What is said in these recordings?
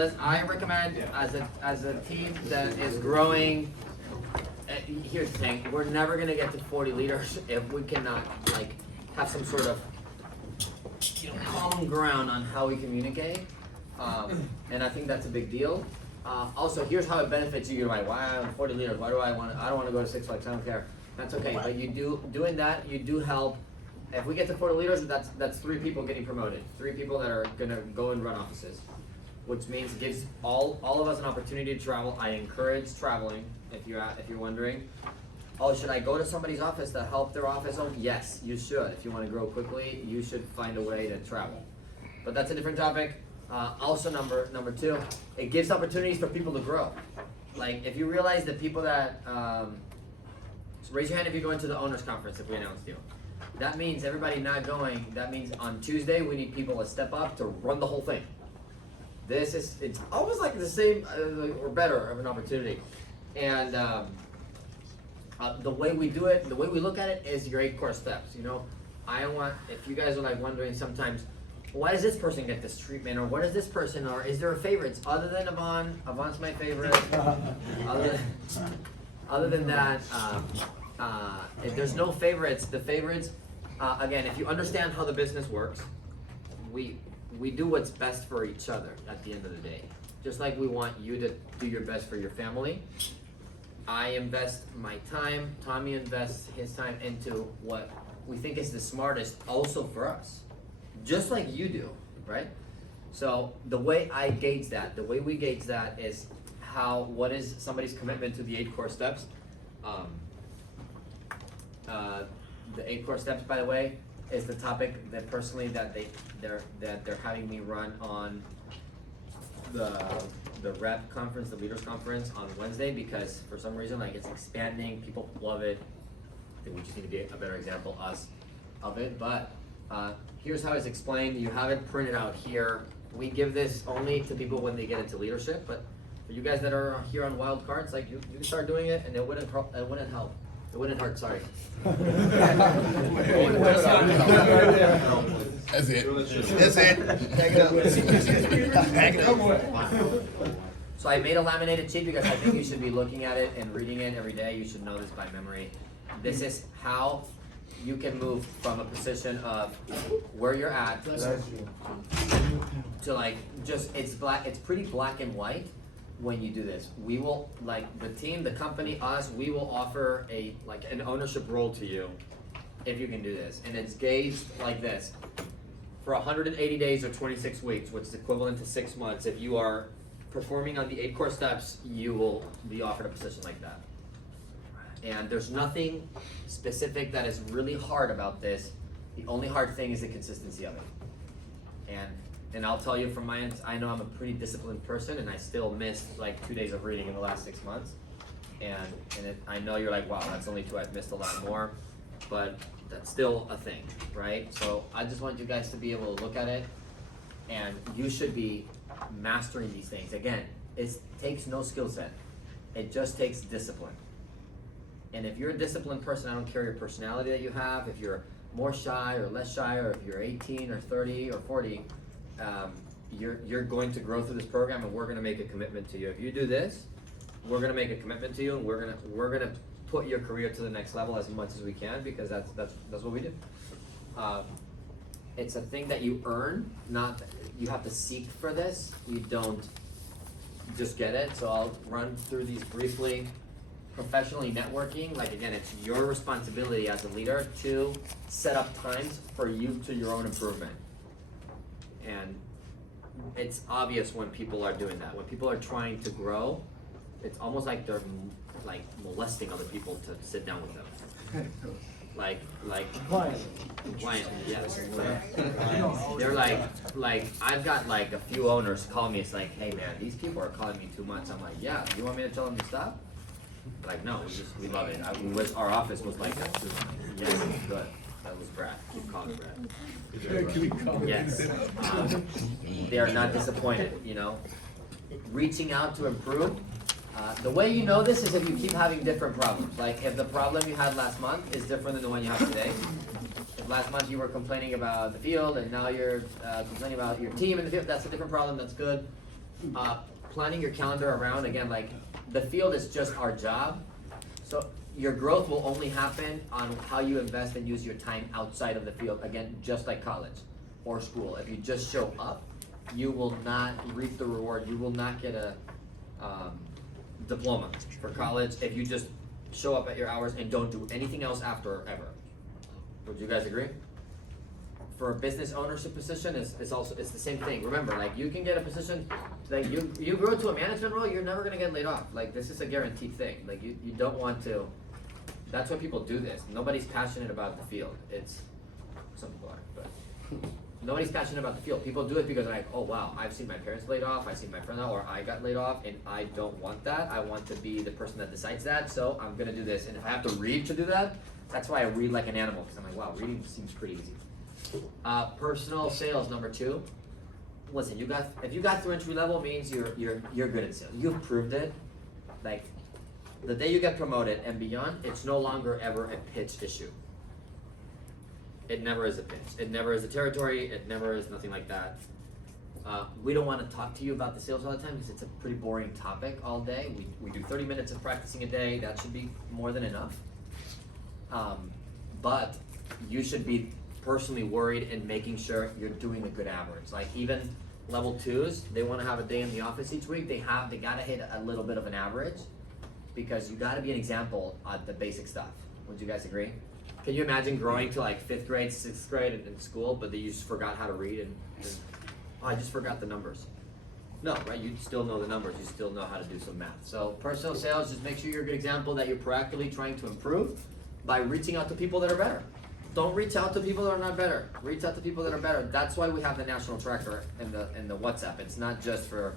I recommend as a team that is growing. Here's the thing: we're never gonna get to 40 leaders if we cannot like have some sort of common ground on how we communicate. And I think that's a big deal. Also, here's how it benefits you. You're like, why I'm 40 leaders? Why do I want? I don't want to go to Six Flags. I don't care. That's okay. But doing that. You do help. If we get to 40 leaders, that's 3 people getting promoted. 3 people that are gonna go and run offices, which means gives all of us an opportunity to travel. I encourage traveling. If you're wondering, oh, should I go to somebody's office to help their office? Oh, yes, you should. If you want to grow quickly, you should find a way to travel. But that's a different topic. Also, number 2, it gives opportunities for people to grow. Like if you realize that people that so raise your hand if you go into the owners conference if we announced you. That means everybody not going. That means on Tuesday we need people to step up to run the whole thing. It's almost like the same or better of an opportunity. And the way we do it, the way we look at it is your 8 core steps. If you guys are like wondering sometimes, why does this person get this treatment, or what is this person, or is there a favorites other than Yvonne? Yvonne's my favorite. Other than that, if there's no favorites, the favorites, again, if you understand how the business works, we do what's best for each other at the end of the day. Just like we want you to do your best for your family, I invest my time, Tommy invests his time into what we think is the smartest also for us. Just like you do, right? So the way I gauge that, the way we gauge that is what is somebody's commitment to the 8 core steps. The 8 core steps, by the way, is the topic that personally that they're having me run on the rep conference, the leaders conference on Wednesday, because for some reason like it's expanding, people love it. I think we just need to be a better example of it. But here's how it's explained. You have it printed out here. We give this only to people when they get into leadership, but for you guys that are here on wild cards, like you can start doing it, and it wouldn't help. It wouldn't hurt. Sorry. That's it. Hang it up. Hang it up. So I made a laminated sheet because I think you should be looking at it and reading it every day. You should know this by memory. This is how you can move from a position of where you're at to like it's pretty black and white when you do this. We will, like the team, the company, us, we will offer an ownership role to you if you can do this. And it's gauged like this. For 180 days or 26 weeks, which is equivalent to 6 months, if you are performing on the 8 core steps, you will be offered a position like that. And there's nothing specific that is really hard about this. The only hard thing is the consistency of it. And I'll tell you from my end, I know I'm a pretty disciplined person, and I still missed like 2 days of reading in the last 6 months. I know you're like, wow, that's only 2. I've missed a lot more, but that's still a thing, right? So I just want you guys to be able to look at it, and you should be mastering these things. Again, it takes no skill set. It just takes discipline. And if you're a disciplined person, I don't care your personality that you have, if you're more shy or less shy, or if you're 18 or 30 or 40, you're going to grow through this program, and we're going to make a commitment to you. If you do this, we're going to make a commitment to you, and we're going to put your career to the next level as much as we can, because that's what we do. It's a thing that you earn, not you have to seek for this. You don't just get it. So I'll run through these briefly. Professionally networking, like again, it's your responsibility as a leader to set up times for you to your own improvement. And it's obvious when people are doing that. When people are trying to grow, it's almost like they're like molesting other people to sit down with them. Like client, yes. They're like I've got like a few owners call me. It's like, hey man, these people are calling me too much. I'm like, yeah. You want me to tell them to stop? Like, no, we love it. Our office was like that too. Yeah, it was good. That was Brad. Keep calling Brad. Yes. They are not disappointed, Reaching out to improve. The way you know this is if you keep having different problems. Like if the problem you had last month is different than the one you have today. If last month you were complaining about the field and now you're complaining about your team in the field, that's a different problem, that's good. Planning your calendar around, again, like, the field is just our job. So your growth will only happen on how you invest and use your time outside of the field, again, just like college or school. If you just show up, you will not reap the reward, you will not get a diploma for college if you just show up at your hours and don't do anything else after ever. Would you guys agree? For a business ownership position, it's also, it's the same thing. Remember, like, you can get a position, like, you grow to a management role, you're never gonna get laid off. Like, this is a guaranteed thing. Like, you don't want to, that's why people do this. Nobody's passionate about the field. It's, some people are, but nobody's passionate about the field. People do it because they're like, oh wow, I've seen my parents laid off, I've seen my friend or I got laid off, and I don't want that. I want to be the person that decides that, so I'm gonna do this. And if I have to read to do that, that's why I read like an animal, because I'm like, wow, reading seems pretty easy. Personal sales, number 2. Listen, if you got through entry level, means you're good at sales. You've proved it. Like, the day you get promoted and beyond, it's no longer ever a pitch issue. It never is a pitch. It never is a territory. It never is nothing like that. We don't want to talk to you about the sales all the time because it's a pretty boring topic all day. We do 30 minutes of practicing a day. That should be more than enough. But you should be personally worried and making sure you're doing a good average. Like, even level 2s, they want to have a day in the office each week. They gotta hit a little bit of an average, because you gotta be an example at the basic stuff. Would you guys agree? Can you imagine growing to like 5th grade, 6th grade in school, but then you just forgot how to read and oh, I just forgot the numbers? No, right? You still know the numbers. You still know how to do some math. So personal sales, just make sure you're a good example that you're proactively trying to improve by reaching out to people that are better. Don't reach out to people that are not better. Reach out to people that are better. That's why we have the national tracker in the WhatsApp. It's not just for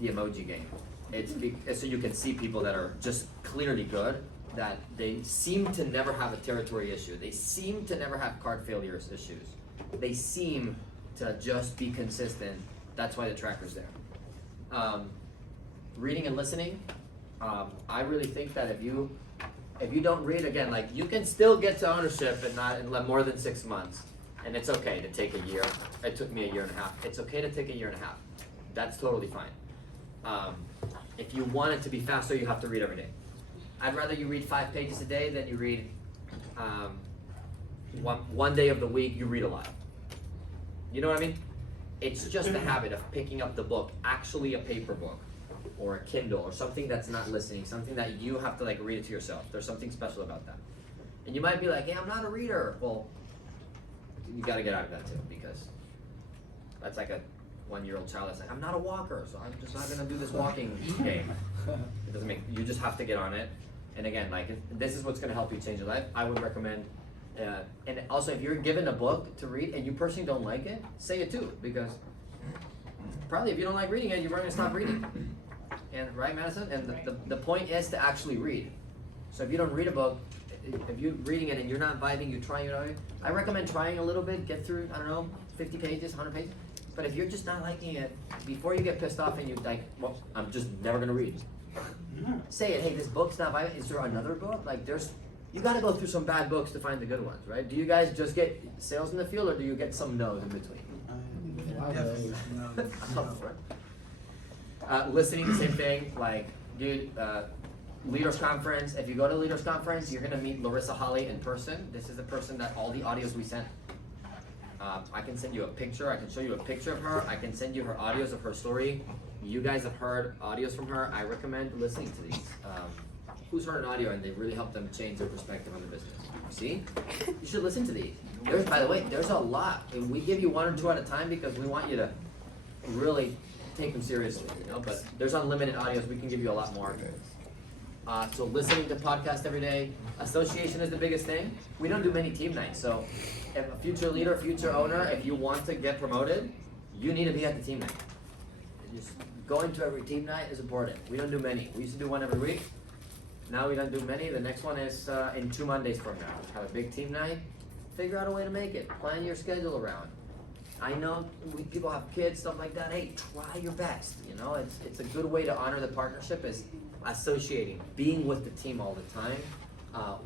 the emoji game. It's so you can see people that are just clearly good, that they seem to never have a territory issue. They seem to never have card failures issues. They seem to just be consistent. That's why the tracker's there. Reading and listening. I really think that if you don't read, again, like, you can still get to ownership in more than 6 months, and it's okay to take a year. It took me a year and a half. It's okay to take a year and a half. That's totally fine. If you want it to be faster, you have to read every day. I'd rather you read 5 pages a day than you read one day of the week you read a lot. You know what I mean? It's just the habit of picking up the book, actually a paper book, or a Kindle, or something that's not listening, something that you have to like read it to yourself. There's something special about that. And you might be like, hey, I'm not a reader. Well, you gotta get out of that too, because that's like a 1-year-old child that's like, I'm not a walker, so I'm just not gonna do this walking game. It doesn't make, you just have to get on it. And again, like, if this is what's gonna help you change your life, I would recommend, and also if you're given a book to read and you personally don't like it, say it too, because probably if you don't like reading it, you're gonna stop reading. And right, Madison? And the point is to actually read. So if you don't read a book, if you're reading it and you're not vibing, you're trying it, I recommend trying a little bit, get through, I don't know, 50 pages, 100 pages. But if you're just not liking it, before you get pissed off and you're like, well, I'm just never gonna read. Say it, hey, this book's not vibing. Is there another book? Like, you gotta go through some bad books to find the good ones, right? Do you guys just get sales in the field, or do you get some no's in between? Listening, the same thing. Like, dude, Leaders Conference. If you go to Leaders Conference, you're gonna meet Larissa Holly in person. This is the person that all the audios we sent. I can send you a picture. I can show you a picture of her. I can send you her audios of her story. You guys have heard audios from her. I recommend listening to these. Who's heard an audio and they really help them change their perspective on the business? See? You should listen to these. By the way, there's a lot. And we give you 1 or 2 at a time because we want you to really take them seriously, you know? But there's unlimited audios. We can give you a lot more. So listening to podcasts every day. Association is the biggest thing. We don't do many team nights. So if a future leader, future owner, if you want to get promoted, you need to be at the team night. Just going to every team night is important. We don't do many. We used to do one every week. Now we don't do many. The next one is in 2 Mondays from now. We have a big team night. Figure out a way to make it. Plan your schedule around. I know people have kids, stuff like that. Hey, try your best. You know, it's a good way to honor the partnership is associating, being with the team all the time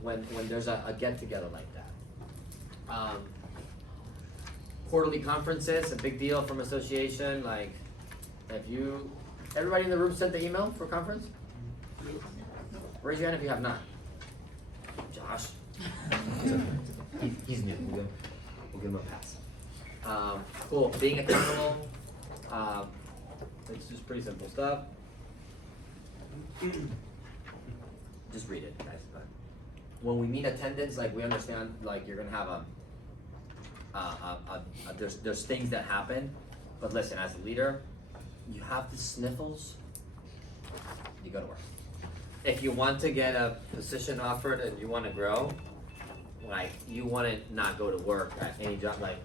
when there's a get together like that. Quarterly conferences, a big deal from association. Like, if you Everybody in the room sent the email for conference? Raise your hand if you have not. Josh. He's new. We'll give him a pass. Cool. Being accountable. It's just pretty simple stuff. Just read it, guys. But when we meet attendance, like we understand, like you're gonna have there's things that happen. But listen, as a leader, you have the sniffles. You go to work. If you want to get a position offered and you want to grow, like you want to not go to work at any job, like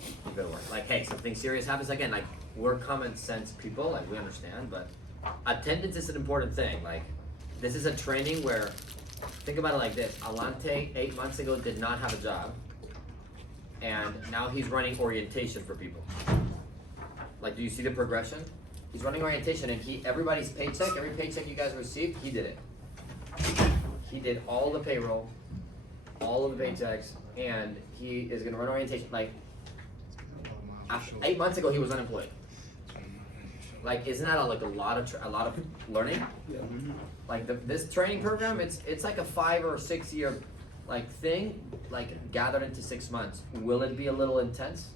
you go to work. Like, hey, something serious happens again. Like we're common sense people, like we understand, but attendance is an important thing. Like this is a training where, think about it like this: Alante 8 months ago did not have a job, and now he's running orientation for people. Like, do you see the progression? He's running orientation, and everybody's paycheck, every paycheck you guys received, he did it. He did all the payroll, all of the paychecks, and he is gonna run orientation. Like, 8 months ago, he was unemployed. Like, isn't that a lot of learning? Yeah. Like this training program, it's like a 5 or 6 year like thing, like gathered into 6 months. Will it be a little intense?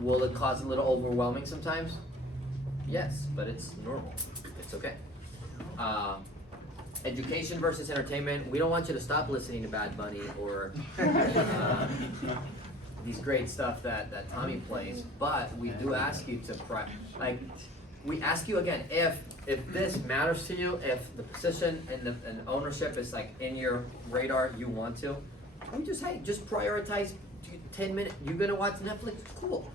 Will it cause a little overwhelming sometimes? Yes, but it's normal. It's okay. Education versus entertainment. We don't want you to stop listening to Bad Bunny or these great stuff that Tommy plays, but we do ask you to we ask you again, if this matters to you, if the position and the ownership is like in your radar, you want to, we just prioritize 10 minutes. You're gonna watch Netflix? Cool.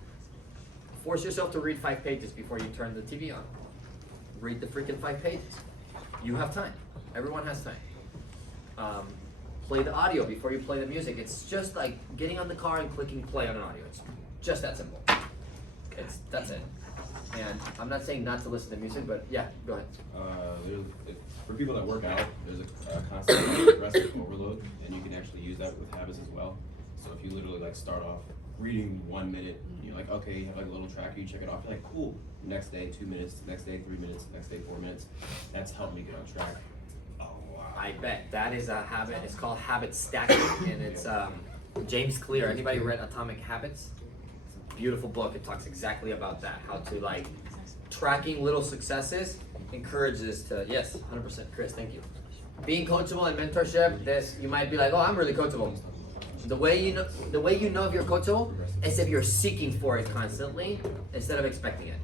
Force yourself to read 5 pages before you turn the TV on. Read the freaking 5 pages. You have time. Everyone has time. Play the audio before you play the music. It's just like getting on the car and clicking play on an audio. It's just that simple. That's it. And I'm not saying not to listen to music, but yeah, go ahead. For people that work out, there's a constant progressive overload, and you can actually use that with habits as well. So if you literally like start off reading 1 minute, you're like, okay, you have like a little tracker, you check it off, you're like, cool. Next day, 2 minutes, next day, 3 minutes, next day, 4 minutes. That's helped me get on track. Oh, wow. I bet. That is a habit. It's called habit stacking, and it's James Clear. Anybody read Atomic Habits? It's a beautiful book. It talks exactly about that. How to like tracking little successes encourages to, yes, 100%. Chris, thank you. Being coachable and mentorship, this, you might be like, oh, I'm really coachable. The way you know if you're coachable is if you're seeking for it constantly instead of expecting it.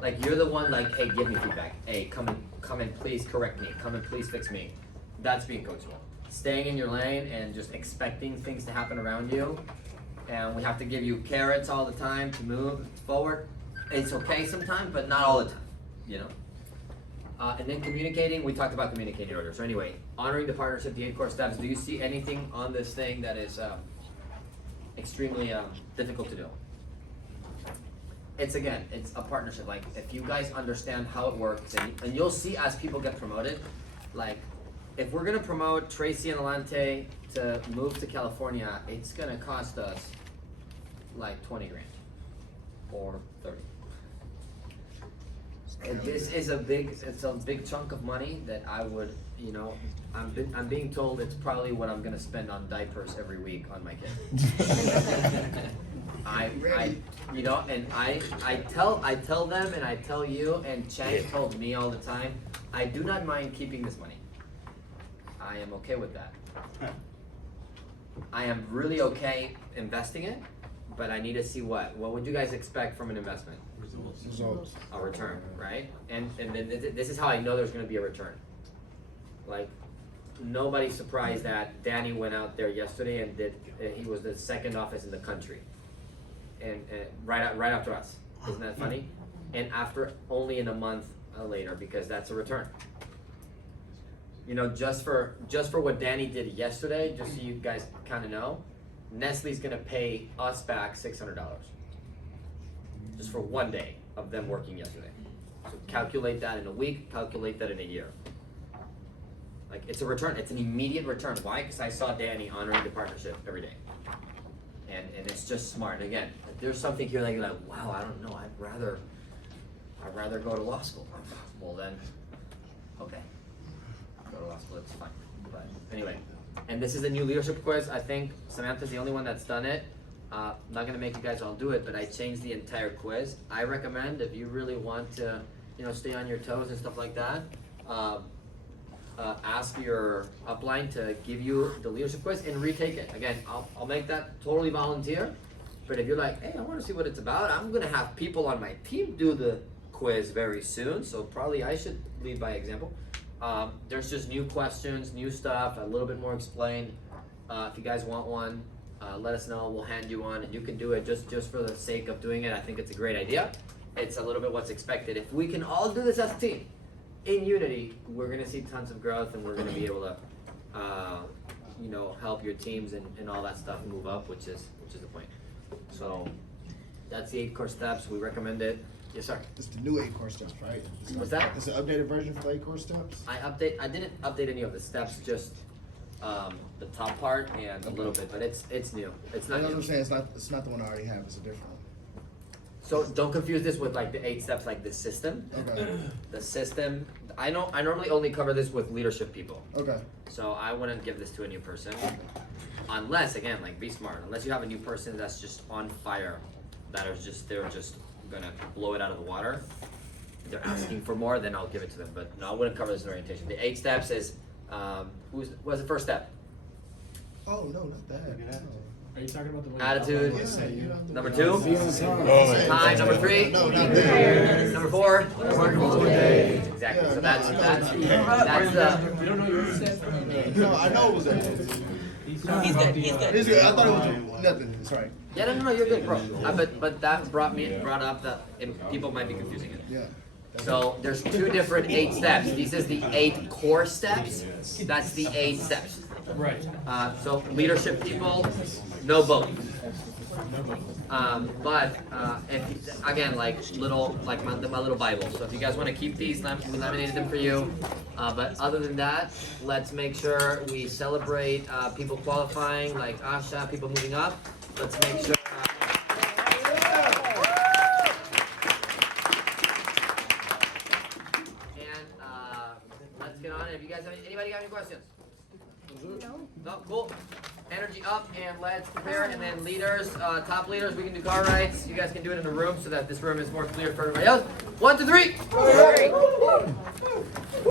Like you're the one like, hey, give me feedback. Hey, come and please correct me. Come and please fix me. That's being coachable. Staying in your lane and just expecting things to happen around you. And we have to give you carrots all the time to move forward. It's okay sometimes, but not all the time, you know? And then communicating, we talked about communicating earlier. So anyway, honoring the partnership, the 8 core steps. Do you see anything on this thing that is extremely difficult to do? It's a partnership. Like if you guys understand how it works, and you'll see as people get promoted, like if we're gonna promote Tracy and Alante to move to California, it's gonna cost us like 20 grand or 30. And this is a big chunk of money that I would, you know, I'm being told it's probably what I'm gonna spend on diapers every week on my kid. I you know, and I tell them and I tell you, and Chang told me all the time, I do not mind keeping this money. I am okay with that. I am really okay investing it, but I need to see what would you guys expect from an investment? Results. A return, right? And then this is how I know there's going to be a return. Like, nobody's surprised that Danny went out there yesterday and he was the second office in the country, and right after us. Isn't that funny? And after only in a month later, because that's a return. You know, just for what Danny did yesterday, just so you guys kind of know, Nestle's going to pay us back $600. Just for 1 day of them working yesterday. So calculate that in a week, calculate that in a year. Like, it's a return, it's an immediate return. Why? Because I saw Danny honoring the partnership every day. And it's just smart. And again, there's something here that you're like, wow, I don't know, I'd rather go to law school. Well then, okay, go to law school, it's fine. But anyway, and this is a new leadership quiz. I think Samantha's the only one that's done it. I'm not gonna make you guys all do it, but I changed the entire quiz. I recommend if you really want to, stay on your toes and stuff like that, ask your upline to give you the leadership quiz and retake it. Again, I'll make that totally volunteer. But if you're like, hey, I want to see what it's about, I'm gonna have people on my team do the quiz very soon. So probably I should lead by example. There's just new questions, new stuff, a little bit more explained. If you guys want one, let us know. We'll hand you one, and you can do it just for the sake of doing it. I think it's a great idea. It's a little bit what's expected. If we can all do this as a team, in unity, we're gonna see tons of growth, and we're gonna be able to, help your teams and all that stuff move up, which is the point. So that's the 8 core steps. We recommend it. Yes, sir. It's the new 8 core steps, right? What's that? It's an updated version for the 8 core steps? I didn't update any of the steps, just the top part and a little bit, but it's new. It's not That's what new. I'm saying. It's not the one I already have. It's a different one. So don't confuse this with like the 8 steps, like the system. Okay. The system. I normally only cover this with leadership people. Okay. So I wouldn't give this to a new person, unless again, like be smart. Unless you have a new person that's just on fire, they're just gonna blow it out of the water. If they're asking for more, then I'll give it to them. But no, I wouldn't cover this in orientation. The 8 steps is what's the first step? Oh no, not that. Are you talking about the one? Attitude. Yeah. Number 2. Oh, Time. Number 3. No, not that. Number 4. Exactly. Yeah, So that's the. You don't know your step? No, I know it was that. He's talking about the. It's good. I thought it was nothing. Sorry. Yeah, no, you're good, bro. But that brought up that people might be confusing it. Yeah. So there's 2 different 8 steps. This is the 8 core steps. That's the 8 steps. Right. So leadership people know both. But if again, like my little Bible. So if you guys want to keep these, we laminated them for you. But other than that, let's make sure we celebrate people qualifying, like Asha, people moving up. Let's make sure. Let's get on it. If you guys have anybody got any questions? No, cool. Energy up, and let's prepare. And then leaders, top leaders, we can do car rides. You guys can do it in the room so that this room is more clear for everybody else. 1, 2, 3.